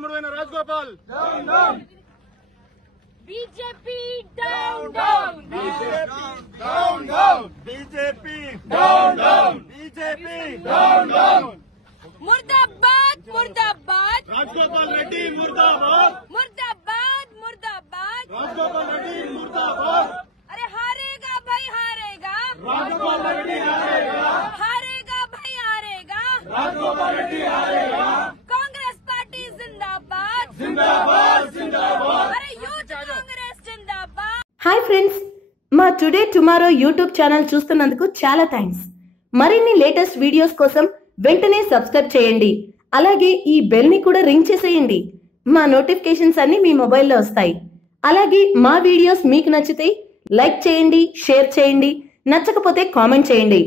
తమ్ముడైన Rajagopal BJP down down down down BJP down down BJP down down murdabad murdabad Rajagopal Reddy murdabad मुर्दाबाद मुर्दाबाद राजगोपाल रेड्डी मुर्दाबाद अरे हारेगा भाई हारेगा राजगोपाल रेड्डी हारेगा हारेगा भाई हारेगा राजगोपाल रेड्डी हारेगा कांग्रेस पार्टी जिंदाबाद जिंदाबाद जिंदाबाद अरे यूथ कांग्रेस जिंदाबाद హాయ్ ఫ్రెండ్స్, మా టుడే టుమారో యూట్యూబ్ ఛానల్ చూస్తున్నందుకు చాలా థ్యాంక్స్. మరిన్ని లేటెస్ట్ వీడియోస్ కోసం వెంటనే సబ్స్క్రైబ్ చేయండి. అలాగే ఈ బెల్ ని కూడా రింగ్ చేసేయండి. మా నోటిఫికేషన్స్ అన్ని మీ మొబైల్లో వస్తాయి. అలాగే మా వీడియోస్ మీకు నచ్చితే లైక్ చేయండి, షేర్ చేయండి, నచ్చకపోతే కామెంట్ చేయండి.